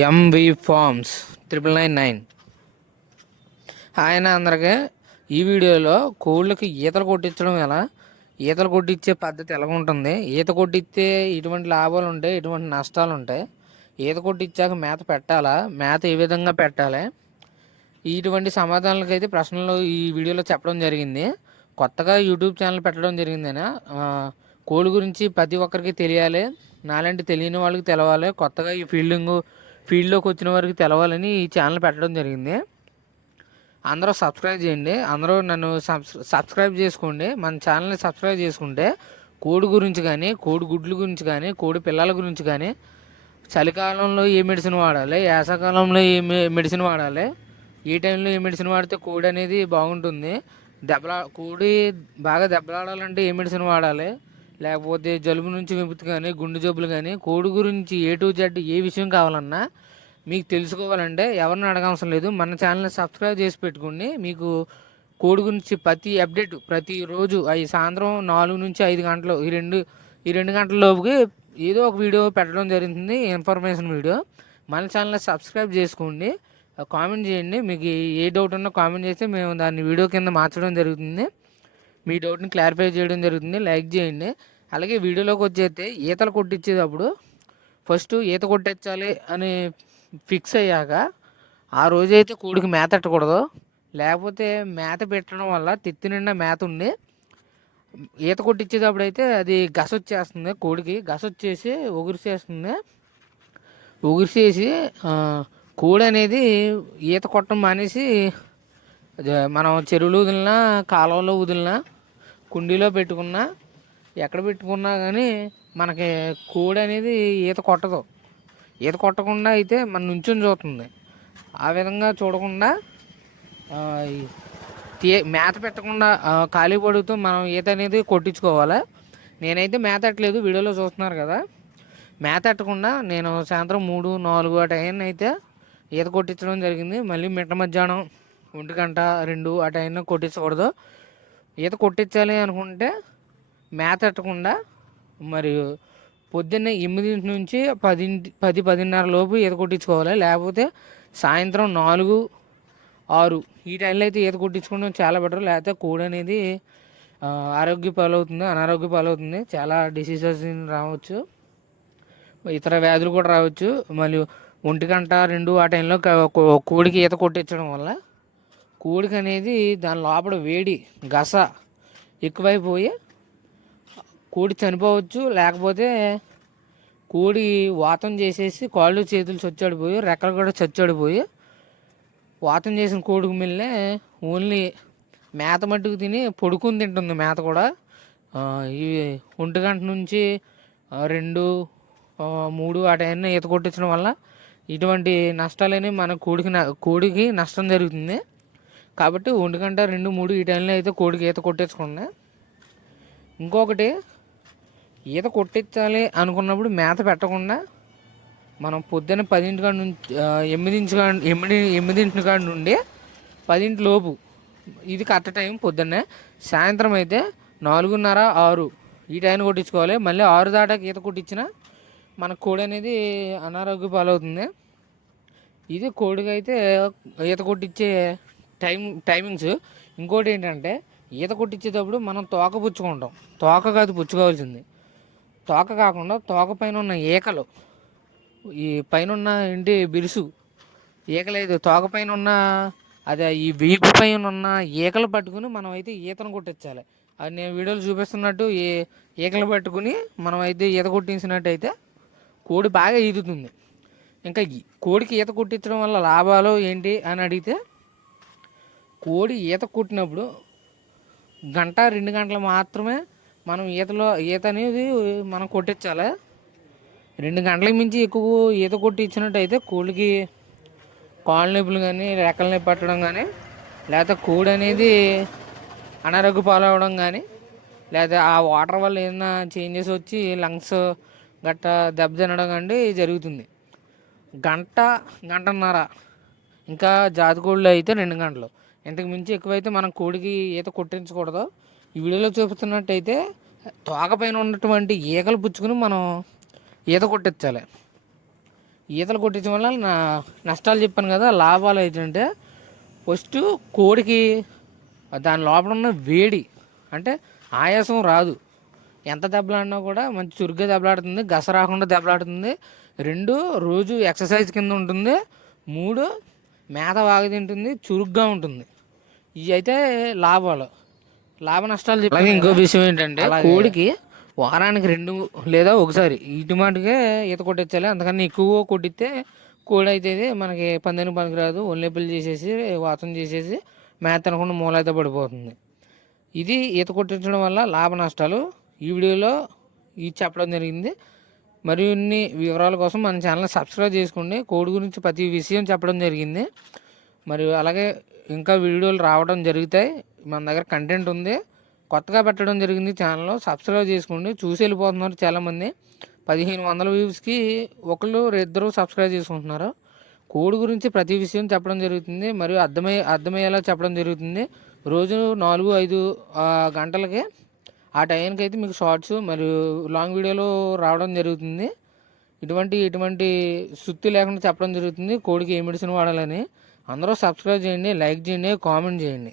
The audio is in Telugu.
MV forms 9999. ఆయన అందరికీ ఈ వీడియోలో కోళ్ళకి ఈతలు కొట్టించడం ఎలా, ఈతలు కొట్టించే పద్ధతి ఎలా ఉంటుంది, ఈత కొట్టిస్తే ఎటువంటి లాభాలు ఉంటాయి, ఎటువంటి నష్టాలు ఉంటాయి, ఈత కొట్టించాక మేత పెట్టాలా, మేత ఏ విధంగా పెట్టాలి, ఇటువంటి సమాధానాలకు అయితే ప్రశ్నలు ఈ వీడియోలో చెప్పడం జరిగింది. కొత్తగా యూట్యూబ్ ఛానల్ పెట్టడం జరిగిందని కోడి గురించి ప్రతి ఒక్కరికి తెలియాలి, నాలాంటి తెలియని వాళ్ళకి తెలవాలి, కొత్తగా ఈ ఫీల్డ్లోకి వచ్చిన వారికి తెలవాలని ఈ ఛానల్ పెట్టడం జరిగింది. అందరూ సబ్స్క్రైబ్ చేయండి, అందరూ నన్ను సబ్స్క్రైబ్ చేసుకోండి. మన ఛానల్ని సబ్స్క్రైబ్ చేసుకుంటే కోడి గురించి కానీ, కోడి గుడ్ల గురించి కానీ, కోడి పిల్లల గురించి కానీ, చలికాలంలో ఏ మెడిసిన్ వాడాలి, వేసవకాలంలో ఏ మెడిసిన్ వాడాలి, ఏ టైంలో ఏ మెడిసిన్ వాడితే కోడి అనేది బాగుంటుంది, కోడి బాగా దెబ్బలాడాలంటే ఏ మెడిసిన్ వాడాలి, లేకపోతే జలుబు నుంచి విముక్తి కానీ, గుండె జబ్బులు కానీ, కోడి గురించి ఏ టు జెడ్ ఏ విషయం కావాలన్నా మీకు తెలుసుకోవాలంటే ఎవరిని అడగవసరం లేదు, మన ఛానల్ని సబ్స్క్రైబ్ చేసి పెట్టుకోండి. మీకు కోడి గురించి ప్రతి అప్డేట్ ప్రతిరోజు సాయంత్రం 4 నుంచి 5 గంటలు ఈ రెండు గంటల లోపుకి ఏదో ఒక వీడియో పెట్టడం జరుగుతుంది, ఇన్ఫర్మేషన్ వీడియో. మన ఛానల్ని సబ్స్క్రైబ్ చేసుకోండి, కామెంట్ చేయండి. మీకు ఏ డౌట్ ఉన్నా కామెంట్ చేస్తే మేము దాన్ని వీడియో కింద మార్చడం జరుగుతుంది, మీ డౌట్ని క్లారిఫై చేయడం జరుగుతుంది. లైక్ చేయండి. అలాగే వీడియోలోకి వచ్చేస్తే ఈతలు కొట్టించేటప్పుడు ఫస్ట్ ఈత కొట్టించాలి అని ఫిక్స్ అయ్యాక ఆ రోజైతే కోడికి మేత పెట్టకూడదు, లేకపోతే మేత పెట్టడం వల్ల తిత్తి నిండా మేత ఉండి ఈత కొట్టించేటప్పుడు అయితే అది గస వచ్చేస్తుంది, కోడికి గస వచ్చేసి ఒగిరిసేస్తుంది. ఒగిరిసేసి కోడి అనేది ఈత కొట్టడం మానేసి మనం చెరువులో వదిలినా, కాలువలో వదిలినా, కుండీలో పెట్టుకున్నా, ఎక్కడ పెట్టుకున్నా కానీ మనకి కోడి అనేది ఈత కొట్టదు. ఈత కొట్టకుండా అయితే మన నుంచుని చూస్తుంది. ఆ విధంగా చూడకుండా మేత పెట్టకుండా ఖాళీ పడుతూ మనం ఈత అనేది కొట్టించుకోవాలి. నేనైతే మేత ఎట్టలేదు, వీడియోలో చూస్తున్నారు కదా. మేత ఎట్టకుండా నేను సాయంత్రం 3-4 ఆ టైం అయితే ఈత కొట్టించడం జరిగింది. మళ్ళీ మిట్ట మధ్యాహ్నం 1-2 ఆ టైంలో కొట్టించకూడదు. ఈత కొట్టించాలి అనుకుంటే మేత ఎట్టకుండా మరియు పొద్దున్నే 8 నుంచి 10-10:30 లోపు ఈత కొట్టించుకోవాలి. లేకపోతే సాయంత్రం 4-6 ఈ టైంలో అయితే ఈత కొట్టించుకోవడం చాలా బెటర్. లేకపోతే కోడి అనేది ఆరోగ్య పాలవుతుంది, అనారోగ్య పాలవుతుంది, చాలా డిసీజెస్ రావచ్చు, ఇతర వ్యాధులు కూడా రావచ్చు. మళ్ళీ 1-2 ఆ టైంలో కోడికి ఈత కొట్టించడం వల్ల కోడికి అనేది దాని లోపల వేడి గస ఎక్కువైపోయి కోడి చనిపోవచ్చు, లేకపోతే కోడి వాతం చేసేసి కాళ్ళు చేతులు చచ్చాడిపోయి, రెక్కలు కూడా చచ్చాడిపోయి, వాతం చేసిన కోడికి మిల్లే ఓన్లీ మేత మట్టుకు తిని పొడుకుని తింటుంది. మేత కూడా ఈ 1 నుంచి 2-3 ఆ టైంలో ఈత కొట్టించడం వల్ల ఇటువంటి నష్టాలని మన కోడికి నష్టం జరుగుతుంది. కాబట్టి 1-2-3 ఈ టైంలో అయితే కోడికి ఈత కొట్టించకుండా. ఇంకొకటి, ఈత కొట్టించాలి అనుకున్నప్పుడు మేత పెట్టకుండా మనం పొద్దున్న 10 నుంచి 8 నుండి 10 లోపు ఇది కరెక్ట్ టైం పొద్దున్నే. సాయంత్రం అయితే 4:30-6 ఈ టైం కొట్టించుకోవాలి. మళ్ళీ 6 దాటాక ఈత కొట్టించిన మన కోడి అనేది అనారోగ్య పాలవుతుంది. ఇది కోడికి అయితే ఈత కొట్టించే టైమింగ్స్. ఇంకోటి ఏంటంటే, ఈత కొట్టించేటప్పుడు మనం తోక పుచ్చుకుంటాం, తోక కాదు పుచ్చుకోవాల్సింది. తోక కాకుండా తోక పైన ఉన్న ఈకలు, ఈ పైన ఉన్న బిరుసు ఈకలేదు, తోక పైన ఉన్న అదే ఈ వీపు పైన ఉన్న ఈకలు పట్టుకుని మనం అయితే ఈతను కొట్టించాలి. అది నేను వీడియోలో చూపిస్తున్నట్టు ఈకలు పట్టుకుని మనం అయితే ఈత కొట్టించినట్టయితే కోడి బాగా ఈదుతుంది. ఇంకా కోడికి ఈత కొట్టించడం వల్ల లాభాలు ఏంటి అని అడిగితే, కోడి ఈత కొట్టినప్పుడు 1-2 గంటలు మాత్రమే మనం ఈత అనేది మనం కొట్టించాలి. 2 గంటలకు మించి ఎక్కువ ఈత కొట్టించినట్టయితే కోడికి కాళ్ళ నొప్పులు కానీ, రెక్కల నొప్పి పట్టడం కానీ, లేకపోతే కోడి అనేది అనారోగ్య పాలవడం కానీ, లేదా ఆ వాటర్ వల్ల ఏదైనా చేంజెస్ వచ్చి లంగ్స్ గట్టా దెబ్బ తినడం కానీ జరుగుతుంది. 1-1.5, ఇంకా జాతి కోళ్ళు అయితే 2 గంటలు. ఇంతకు మించి ఎక్కువైతే మనం కోడికి ఈత కొట్టించకూడదు. ఈ వీడియోలో చూపుతున్నట్టయితే తోక పైన ఉన్నటువంటి ఈకలు పుచ్చుకుని మనం ఈత కొట్టించాలి. ఈతలు కొట్టించడం వల్ల నష్టాలు చెప్పాను కదా. లాభాలు ఏంటంటే ఫస్ట్ కోడికి దాని లోపల ఉన్న వేడి అంటే ఆయాసం రాదు. ఎంత దెబ్బలాడినా కూడా మంచి చురుగ్గా దెబ్బలాడుతుంది, గస రాకుండా దెబ్బలాడుతుంది. 2 రోజు ఎక్సర్సైజ్ కింద ఉంటుంది. 3 మేత బాగా తింటుంది, చురుగ్గా ఉంటుంది. ఇవి అయితే లాభ నష్టాలు చెప్పాలి. ఇంకో విషయం ఏంటంటే కోడికి వారానికి 2 లేదా ఒకసారి ఇటు మాటకే ఈత కొట్టించాలి. అంతకన్నా ఎక్కువ కొట్టిస్తే కోడి అయితే మనకి పందానికి పనికిరాదు. ఒళ్ళెప్పులు చేసేసి వాతం చేసేసి మేత తినకుండా మూలైతే పడిపోతుంది. ఇది ఈత కొట్టించడం వల్ల లాభ నష్టాలు ఈ వీడియోలో ఇది చెప్పడం జరిగింది. మరిన్ని వివరాల కోసం మన ఛానల్ సబ్స్క్రైబ్ చేసుకోండి. కోడి గురించి ప్రతి విషయం చెప్పడం జరిగింది. మరియు అలాగే ఇంకా వీడియోలు రావడం జరుగుతాయి. మన దగ్గర కంటెంట్ ఉంది, కొత్తగా పెట్టడం జరిగింది ఛానల్లో. సబ్స్క్రైబ్ చేసుకోండి. చూసి వెళ్ళిపోతున్నారు చాలామంది. 1500 వ్యూస్కి 1-2 సబ్స్క్రైబ్ చేసుకుంటున్నారు. కోడి గురించి ప్రతి విషయం చెప్పడం జరుగుతుంది, మరియు అర్థమయ్యేలా చెప్పడం జరుగుతుంది. రోజు 4-5 గంటలకి ఆ టైంకి అయితే మీకు షార్ట్స్ మరియు లాంగ్ వీడియోలు రావడం జరుగుతుంది. ఇటువంటి సుత్తి లేకుండా చెప్పడం జరుగుతుంది కోడికి ఏ మెడిసిన్ వాడాలని. అందరూ సబ్స్క్రైబ్ చేయండి, లైక్ చేయండి, కామెంట్ చేయండి.